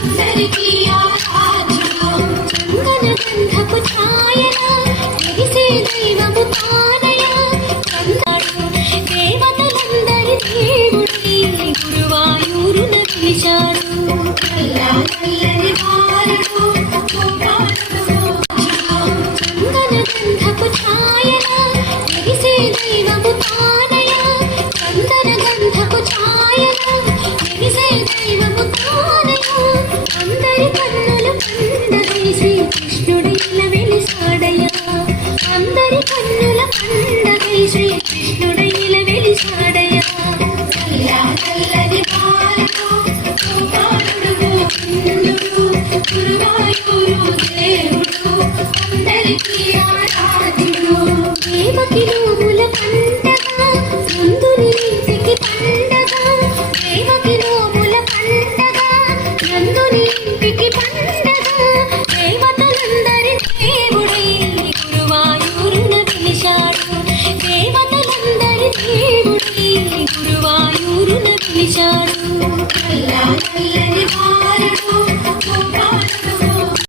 అందరికీ ఆరాధ్యుడు చందన గంధపు ఛాయల వెలిసే దైవము తానయ కన్నాడు దేవతలందరి దేవుడి గురువాయూరున పిలిచాడు నల్లని బాలుడు చందన గంధపు ఛాయల వెలిసే దైవము తానయ చందన గంధపు ఛాయల వెలిసే దైవము తానయ అందరి కన్నుల పండగై శ్రీకృష్ణుడు ఇలా వెలిసాడయ్యా అందరి కన్నుల పండగై శ్రీకృష్ణుడు ఇలా వెలిసాడయ్యా నల్లని బాలుడు గురువాయూరు దేవుడు అందరికీ ఆరాధ్యుడు దేవకి నోముల పండగ నందుని ఇంటికి పండగ దేవకి నోముల పండగ నందుని ఇంటికి పండగ దేవతలందరి దేవుడై గురువాయూరున పిలిచాడు దేవతలందరి దేవుడై గురువాయూరున పిలిచాడు నల్లని బాలుడు